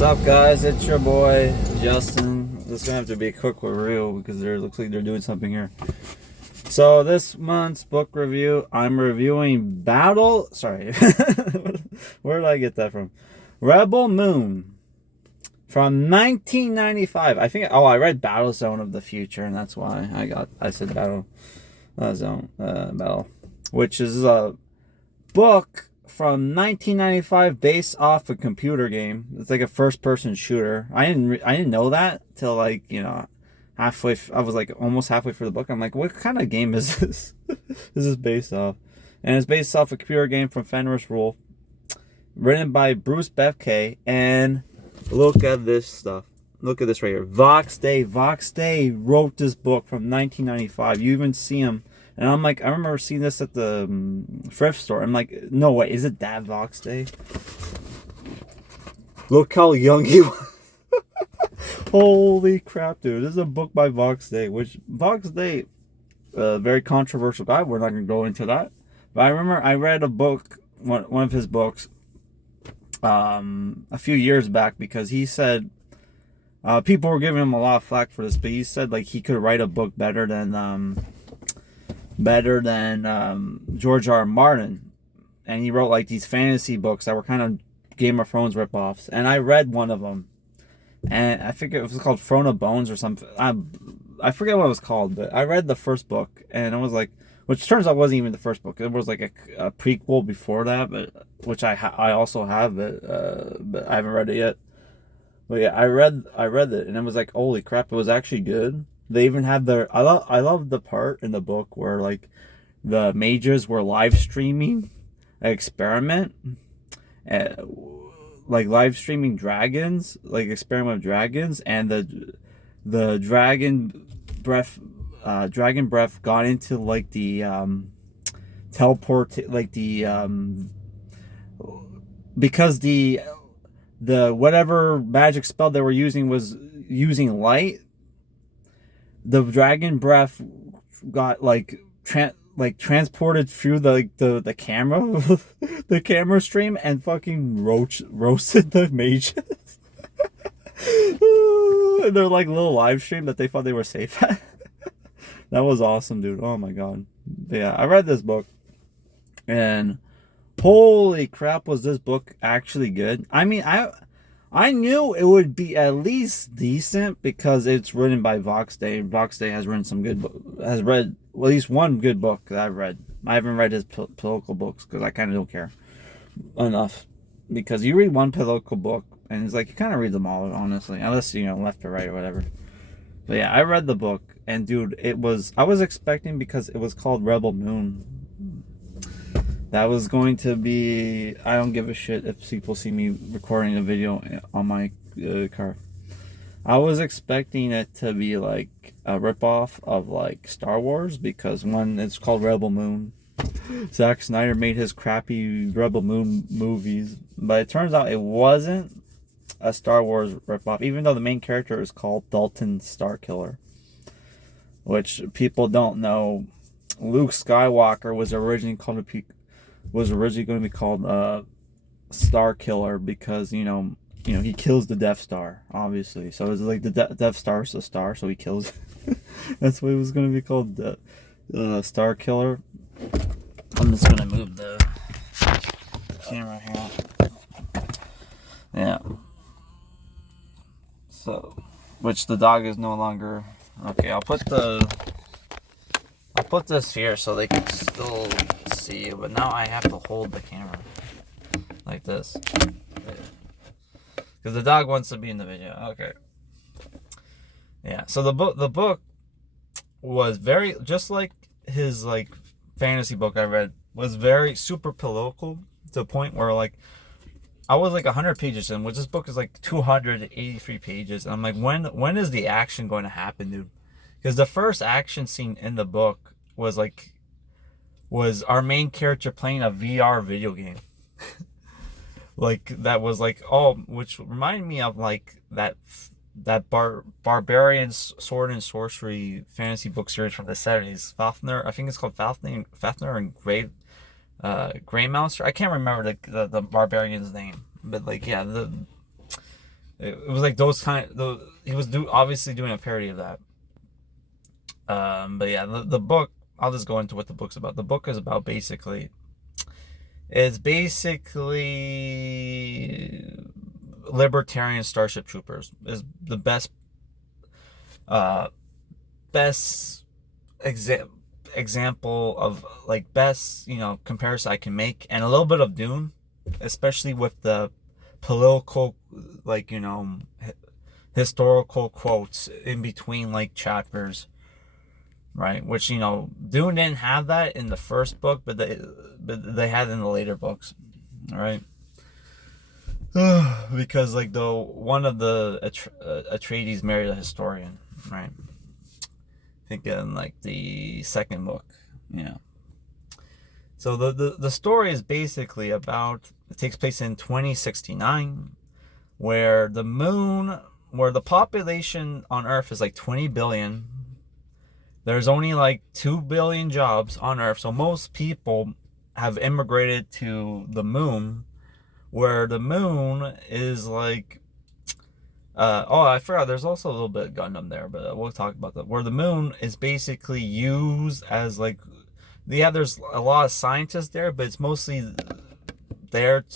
What's up, guys? It's your boy Justin. This is gonna have to be a quick review because there looks like they're doing something here. So this month's book review, I'm reviewing where did I get that from? Rebel Moon from 1995. I read Battle Zone of the Future, and that's why I said Battle Battle, which is a book from 1995 based off a computer game. It's like a first-person shooter. I didn't know that till halfway. I was like almost halfway through the book. I'm like, what kind of game is this? This is based off, and it's based off a computer game from Fenris Wolf, written by Bruce Bethke. And look at this stuff. Look at this right here. Vox Day. Vox Day wrote this book from 1995. You even see him. And I'm like, I remember seeing this at the thrift store. I'm like, no way, is it that Vox Day? Look how young he was. Holy crap, dude. This is a book by Vox Day, which Vox Day, very controversial guy. We're not going to go into that. But I remember I read a book, one of his books, a few years back, because he said, people were giving him a lot of flack for this, but he said like he could write a book better than George R. R. Martin. And he wrote like these fantasy books that were kind of Game of Thrones ripoffs. And I read one of them, and I think it was called Throne of Bones or something. I forget what it was called, but I read the first book, and it was like, which turns out wasn't even the first book. It was like a prequel before that, but which I also have, but I haven't read it yet. But yeah, I read it, and it was like, holy crap, it was actually good. They even had I love the part in the book where like the mages were live streaming an experiment, like live streaming dragons, like experiment with dragons, and the dragon breath got into like the teleport, like the because the whatever magic spell they were using was using light. The dragon breath got transported through the camera, the camera stream, and fucking roasted the mages. And they're like little live stream that they thought they were safe at. That was awesome, dude. Oh my god. But yeah, I read this book, and holy crap, was this book actually good? I mean, I knew it would be at least decent because it's written by Vox Day. Vox Day has written has read at least one good book that I've read. I haven't read his political books because I kind of don't care enough. Because you read one political book and it's like you kind of read them all, honestly, unless left or right or whatever. But yeah, I read the book, and dude, I was expecting, because it was called Rebel Moon, that was going to be, I don't give a shit if people see me recording a video on my car. I was expecting it to be like a ripoff of like Star Wars, because one, it's called Rebel Moon. Zack Snyder made his crappy Rebel Moon movies, but it turns out it wasn't a Star Wars ripoff, even though the main character is called Dalton Starkiller, which people don't know. Luke Skywalker was originally going to be called Star Killer because he kills the Death Star, obviously. So it's like the Death Star's a star, so he kills. That's what it was going to be called, the Star Killer. I'm just gonna move the camera here. Yeah. So, which the dog is no longer. Okay, I'll put this here so they can still see you, but now I have to hold the camera like this because the dog wants to be in the video. Okay. Yeah. So the book was very, just like his like fantasy book I read, was very super political, to the point where like I was like 100 pages in, which this book is like 283 pages, and I'm like, when is the action going to happen, dude? Because the first action scene in the book was our main character playing a VR video game. Like that was like, which reminded me of like that barbarian sword and sorcery fantasy book series from the 70s. Fafnir, I think it's called Fafnir and Grey Monster. I can't remember the barbarian's name, but like, yeah, it was like those kind. He was obviously doing a parody of that. But yeah, the book. I'll just go into what the book's about. The book is about basically. It's basically libertarian Starship Troopers is the best best example of like best comparison I can make, and a little bit of Dune, especially with the political historical quotes in between like chapters, right? Which Dune didn't have that in the first book, but they had it in the later books, right? Because like one of the Atreides married a historian, right? I think in like the second book, So the story is basically about, it takes place in 2069, where the population on Earth is like 20 billion. There's only like 2 billion jobs on Earth, so most people have immigrated to the moon, where the moon is like I forgot, there's also a little bit of Gundam there, but we'll talk about that. Where the moon is basically used as like, there's a lot of scientists there, but it's mostly there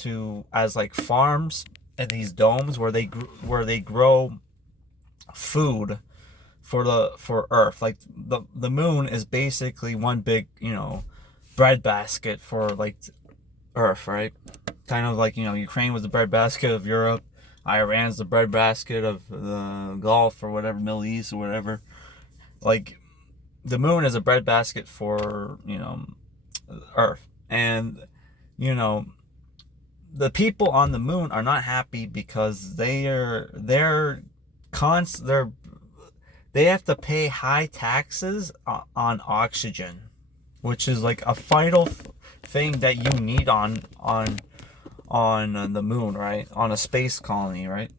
as like farms and these domes where they grow food for Earth. Like the moon is basically one big breadbasket for like Earth, right? Kind of like Ukraine was the breadbasket of Europe, Iran's the breadbasket of the Gulf or whatever, Middle East or whatever. Like the moon is a breadbasket for Earth, and the people on the moon are not happy because they have to pay high taxes on oxygen, which is like a vital thing that you need on the moon, right? On a space colony, right?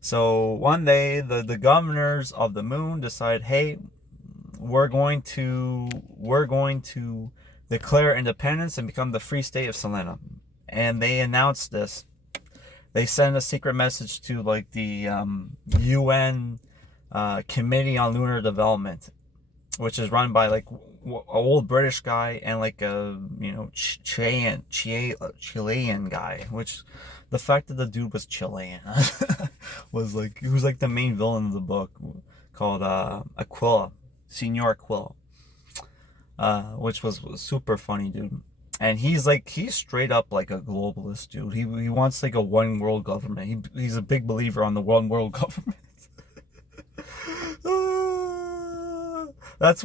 So one day the governors of the moon decide, hey, we're going to declare independence and become the free state of Selena. And they announced this. They send a secret message to like the UN Committee on Lunar Development, which is run by like an old British guy and like a Chilean guy. Which the fact that the dude was Chilean was like, he was like the main villain of the book, called Aquila, Senor Aquila, which was super funny, dude. And he's straight up like a globalist, dude. He wants like a one world government. He's a big believer on the one world government. That's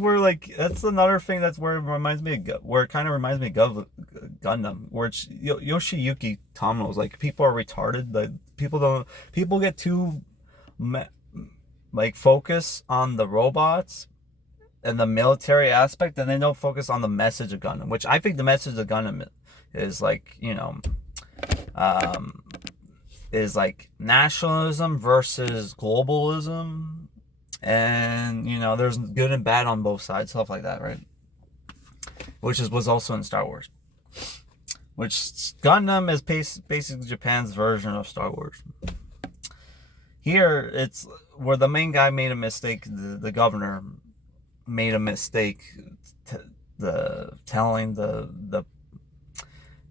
another thing. That's where it reminds me of Gundam, where it's Yoshiyuki Tomino's like, people are retarded. Like people get too like focus on the robots and the military aspect, and they don't focus on the message of Gundam, which I think the message of Gundam is like is like nationalism versus globalism, and there's good and bad on both sides, stuff like that, right? Which was also in Star Wars, which Gundam is basically Japan's version of Star Wars. Here it's where the main guy made a mistake, the governor made a mistake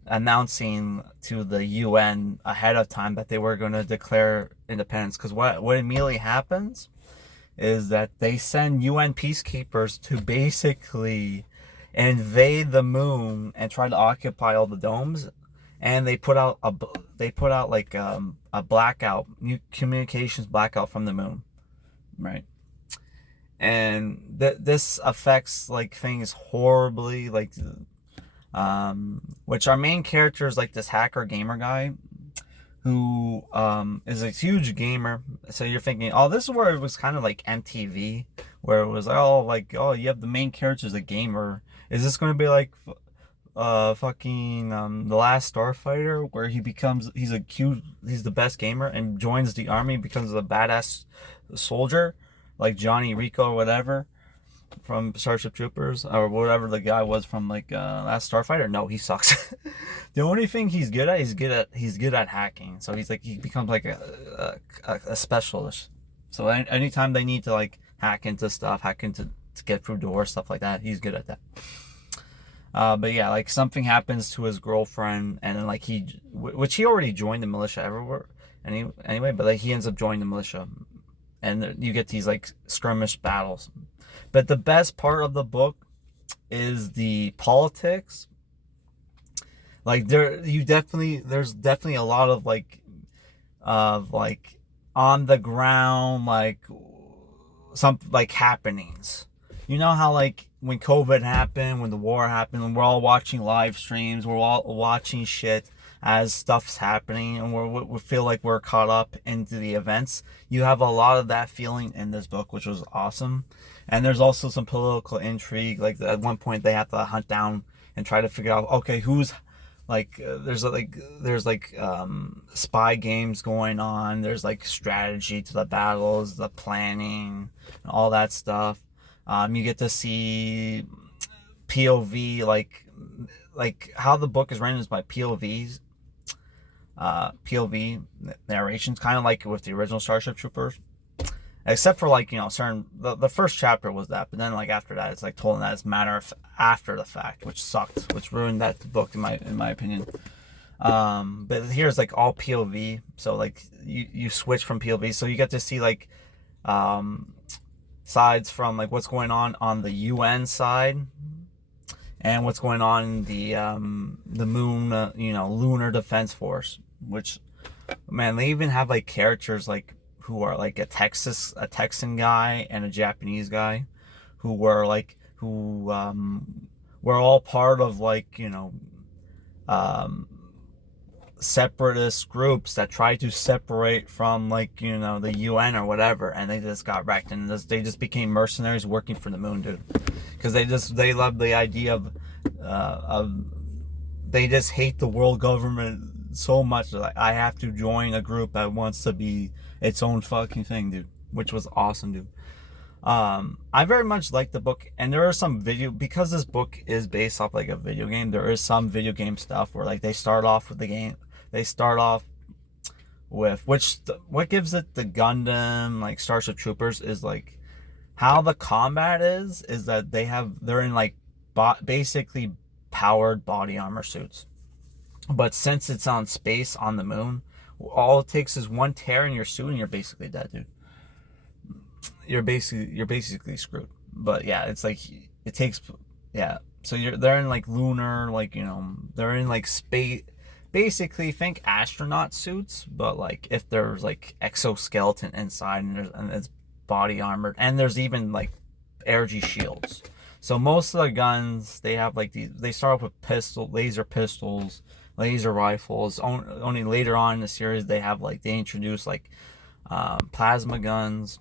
announcing to the UN ahead of time that they were going to declare independence. Because what immediately happens is that they send UN peacekeepers to basically invade the moon and try to occupy all the domes, and they put out like a blackout, new communications blackout from the moon, right? And this affects like things horribly, like which our main character is like this hacker gamer guy who is a huge gamer. So you're thinking, oh, this is where it was kind of like MTV, where it was like, oh, you have the main character as a gamer. Is this going to be like fucking The Last Starfighter, where he's the best gamer and joins the army, becomes a badass soldier like Johnny Rico or whatever? from Starship Troopers or whatever the guy was from like Last Starfighter? No, he sucks. The only thing he's good at, he's good at hacking. So he becomes like a specialist. So anytime they need to like hack into stuff, hack into to get through doors, stuff like that, he's good at that. But yeah, like something happens to his girlfriend, and then like which he already joined the militia everywhere. Anyway, but like he ends up joining the militia, and you get these like skirmish battles. But the best part of the book is the politics. Like there's definitely a lot of like on the ground like some like happenings. You know how like when COVID happened, when the war happened, when we're all watching live streams, we're all watching shit as stuff's happening, and we feel like we're caught up into the events. You have a lot of that feeling in this book, which was awesome. And there's also some political intrigue. Like at one point they have to hunt down and try to figure out, okay, who's like there's spy games going on. There's like strategy to the battles, the planning, and all that stuff. You get to see POV, like how the book is written is by POVs, POV narrations, kind of like with the original Starship Troopers, except for like, you know, certain the first chapter was that, but then like after that it's like told in that it's matter of after the fact, which sucked, which ruined that book in my opinion. But here's like all POV, so like you switch from POV, so you get to see like sides from like what's going on the UN side and what's going on in the moon, you know, lunar defense force, which, man, they even have like characters like who are like a Texan guy and a Japanese guy who were all part of like, you know, separatist groups that try to separate from like, you know, the UN or whatever, and they just got wrecked, and they just became mercenaries working for the moon, dude, because they love the idea of they just hate the world government so much that like, I have to join a group that wants to be its own fucking thing, dude, which was awesome, dude. I very much like the book, and there are some because this book is based off like a video game, there is some video game stuff where like they start off with what gives it the Gundam like Starship Troopers is like how the combat is that they're in like basically powered body armor suits, but since it's on space on the moon, all it takes is one tear in your suit and you're basically dead, dude. You're basically screwed. But yeah, it's like it takes, yeah. So they're in like lunar, like, you know, they're in like space. Basically, think astronaut suits, but like if there's like exoskeleton inside and it's body armored, and there's even like energy shields. So most of the guns they have like they start off with laser pistols, laser rifles. Only later on in the series they introduce like plasma guns,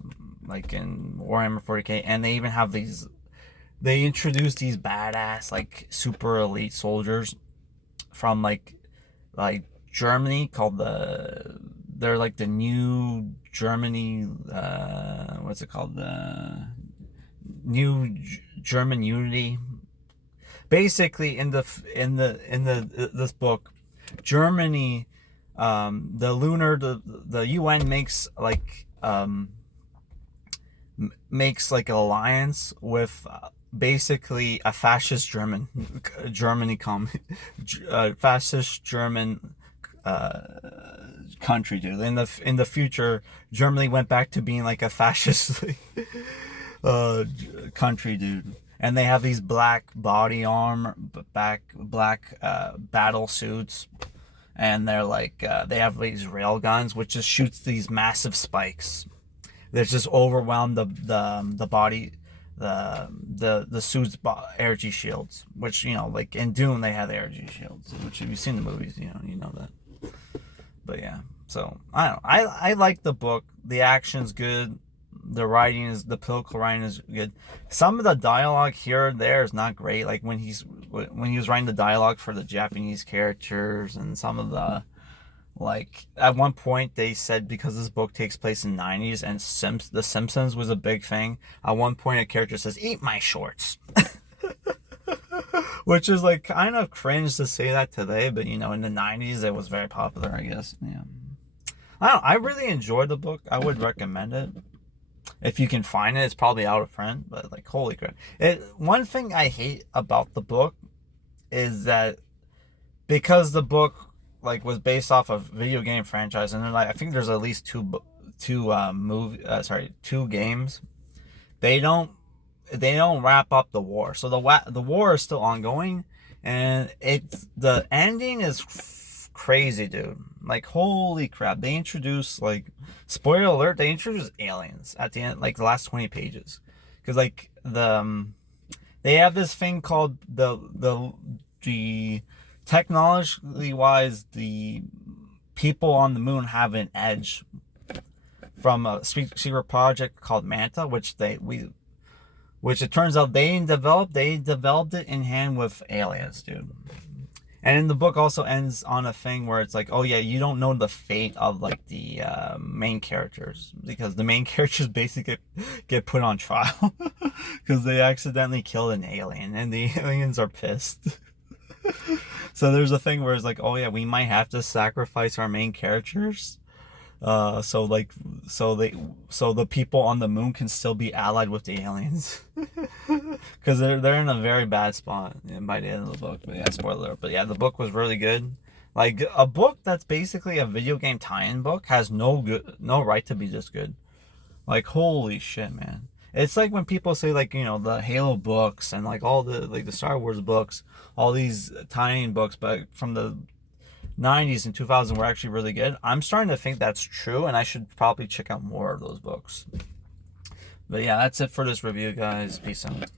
like in Warhammer 40k, and they even have they introduce these badass like super elite soldiers from like Germany called they're like the new Germany, what's it called, the new German Unity. Basically in this book, Germany, the UN makes like an alliance with basically a fascist fascist German country, dude. In the future, Germany went back to being like a fascist country, dude. And they have these black body armor, black battle suits, and they're like they have these rail guns, which just shoots these massive spikes that just overwhelm the body. The suit's energy shields, which, you know, like in Dune they have the energy shields, which if you've seen the movies, you know that. But yeah, so I don't know. I like the book. The action's good. The political writing is good. Some of the dialogue here and there is not great. Like when he was writing the dialogue for the Japanese characters, and some of the Like, at one point, they said because this book takes place in the 90s and The Simpsons was a big thing, at one point a character says, "Eat my shorts." Which is, like, kind of cringe to say that today, but, you know, in the 90s, it was very popular, I guess. Yeah. I really enjoyed the book. I would recommend it. If you can find it, it's probably out of print, but, like, holy crap. One thing I hate about the book is that because the book, like, was based off a video game franchise, and then, like, I think there's at least two games. They don't wrap up the war, so the war is still ongoing, and the ending is crazy, dude. Like, holy crap, they introduce, like, spoiler alert, they introduce aliens at the end, like, the last 20 pages, because, like, they have this thing called the technologically wise, the people on the moon have an edge from a secret project called Manta, which it turns out they developed it in hand with aliens, dude. And the book also ends on a thing where it's like, oh yeah, you don't know the fate of, like, the main characters, because the main characters basically get put on trial because they accidentally killed an alien, and the aliens are pissed. So there's a thing where it's like, oh yeah, we might have to sacrifice our main characters, so the people on the moon can still be allied with the aliens, because they're in a very bad spot by the end of the book. But yeah, spoiler alert. But yeah, the book was really good. Like, a book that's basically a video game tie-in book has no right to be this good. Like, holy shit, man. It's like when people say, like, you know, the Halo books and, like, all the, like, the Star Wars books, all these tie-in books, but from the 90s and 2000 were actually really good. I'm starting to think that's true, and I should probably check out more of those books. But yeah, that's it for this review, guys. Peace out.